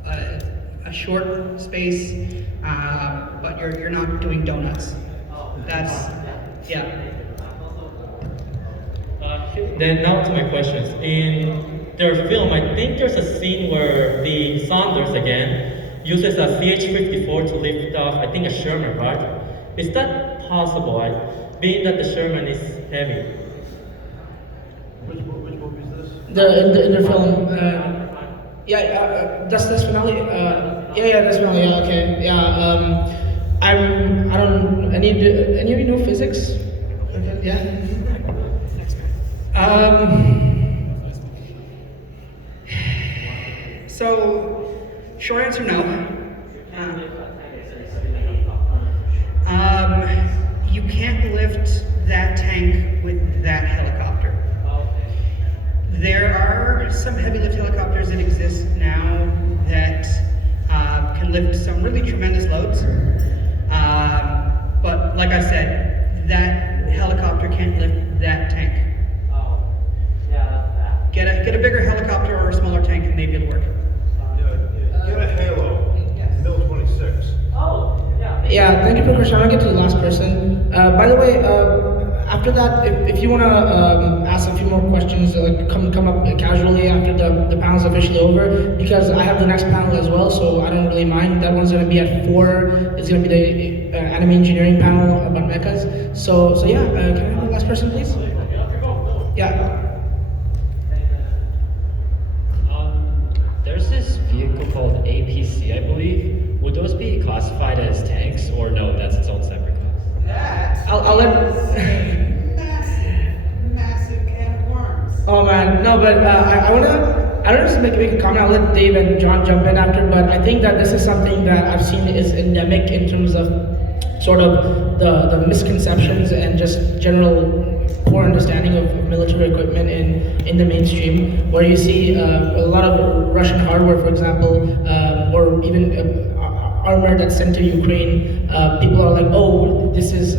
a short space, but you're not doing donuts. That's yeah. Then now to my questions. In their film, I think there's a scene where the Saunders again uses a CH-54 to lift off, I think, a Sherman, right? Is that possible, being that the Sherman is heavy? Which movie is this? In the film, that's finale. That's finale. Yeah, okay. Yeah. I don't. Any of you know physics? Yeah. So, short answer, no. You can't lift that tank with that helicopter. There are some heavy lift helicopters that exist now that can lift some really tremendous loads. But like I said, that helicopter can't lift that tank. Get a bigger helicopter or a smaller tank and maybe it'll work. Get a Halo, Mil 26. Yeah, thank you for the question. I'll get to the last person. By the way, after that, if you want to ask a few more questions, come up casually after the panel's officially over, because I have the next panel as well, so I don't really mind. That one's going to be at 4. It's going to be the anime engineering panel about mechas. So yeah, can I have the last person, please? Yeah. There's this vehicle called APC, I believe. Would those be classified as tanks, or no? That's its own separate class. I'll let. Massive can of worms. Oh man, no, but I don't just make a comment. I'll let Dave and John jump in after, but I think that this is something that I've seen is endemic in terms of sort of the misconceptions and just general poor understanding of military equipment in the mainstream, where you see a lot of Russian hardware, for example, or even armor that's sent to Ukraine. People are like, oh, this is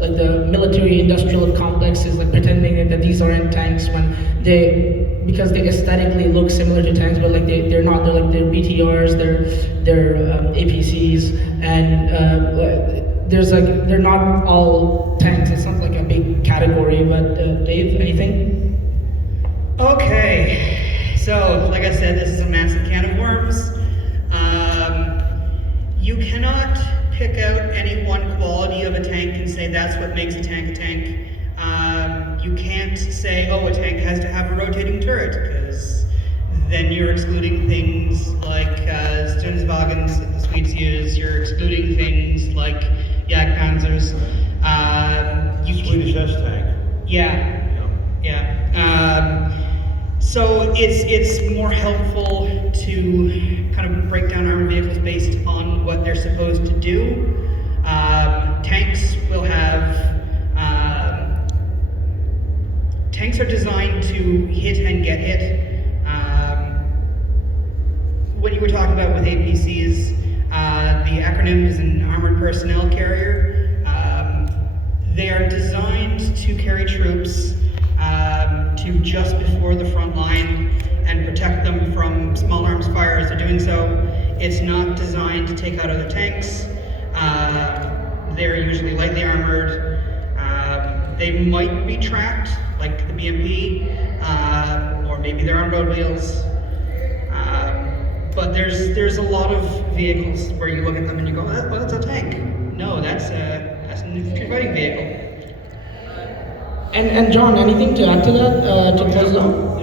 like the military-industrial complex is like pretending that these aren't tanks when because they aesthetically look similar to tanks, but like they're not. They're like they're BTRs, they're APCs, and there's like they're not all tanks. It's not like a big category. But Dave, anything? Okay, so like I said, this is a massive can of worms. You cannot pick out any one quality of a tank and say that's what makes a tank a tank. You can't say, oh, a tank has to have a rotating turret, because then you're excluding things like Sternswagens that the Swedes use, you're excluding things like Panzers. Swedish S-tank. So it's more helpful to kind of break down armored vehicles based on what they're supposed to do. Tanks will have tanks are designed to hit and get hit. What you were talking about with APCs, the acronym is an Armored Personnel Carrier. They are designed to carry troops to just before the front line and protect them from small arms fire as they're doing so. It's not designed to take out other tanks. They're usually lightly armored. They might be tracked, like the BMP, or maybe they're on road wheels. But there's a lot of vehicles where you look at them and you go, well, that's a tank. No, that's an infantry fighting vehicle. And John, anything to add to that to close out?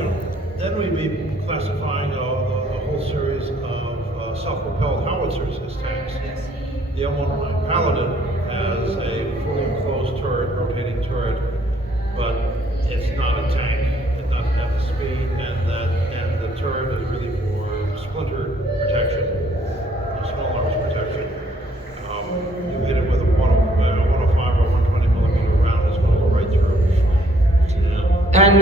Then we'd be classifying a whole series of self-propelled howitzers as tanks. The M1 Paladin has a fully enclosed turret, rotating turret, but it's not a tank. It doesn't have the speed, and the turret is really for splinter protection, small arms protection. You hit it with a 105 or 120 millimeter round, it's going to go right through. And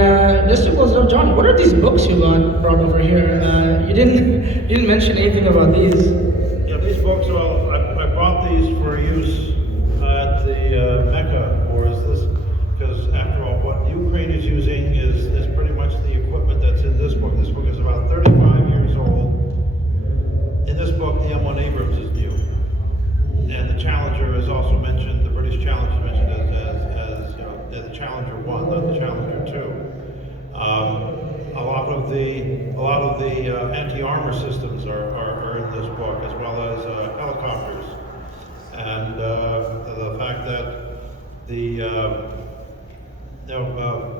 just to close it up, John, what are these books you brought over here? You didn't mention anything about these. Yeah, these books. Well, I brought these for use at the Mecca Wars. Because after all, what Ukraine is using is pretty much the equipment that's in this book. This book is about 35 years old. In this book, the M1 Abrams is new, and the Challenger is also mentioned. The British Challenger is mentioned as the Challenger 1, not the Challenger 2. A lot of the anti-armor systems are in this book, as well as helicopters, and the fact that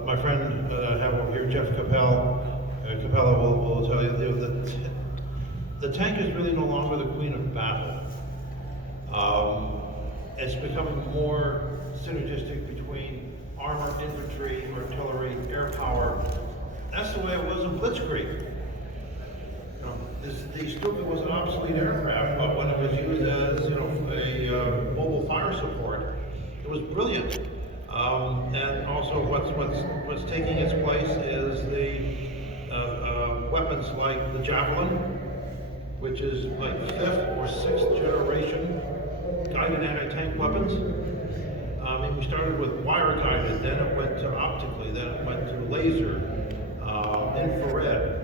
my friend that I have over here, Jeff Capella, will tell you that the tank is really no longer the queen of battle. It's becoming more synergistic between armor, infantry, artillery, air power. That's the way it was in Blitzkrieg. The Stuka was an obsolete aircraft, but when it was used as a mobile fire support, it was brilliant. And also what's taking its place is the weapons like the Javelin, which is like 5th or 6th generation guided anti-tank weapons. I mean, we started with wire guided, then it went to optically, then it went to laser, infrared.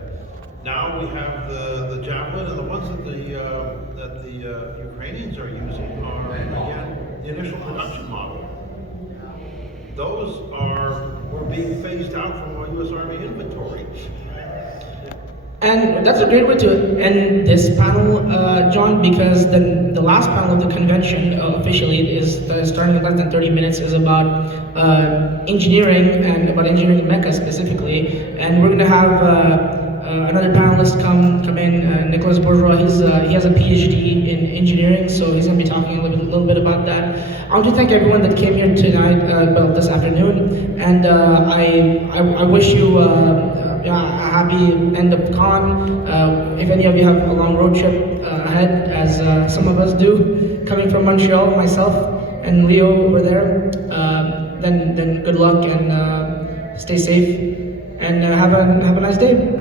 Now we have the Javelin, and the ones that the Ukrainians are using are, again, the initial production model. Those were being phased out from our U.S. Army inventory. And that's a great way to end this panel, John, because the last panel of the convention officially is starting in less than 30 minutes, is about engineering and about engineering mecha specifically. And we're going to have another panelist come in, Nicholas Bourgeois. He has a PhD in engineering, so he's going to be talking a little bit about that. I want to thank everyone that came here tonight, this afternoon, and I wish you a happy end of con. If any of you have a long road trip ahead, as some of us do, coming from Montreal, myself and Leo over there, then good luck and stay safe and have a nice day.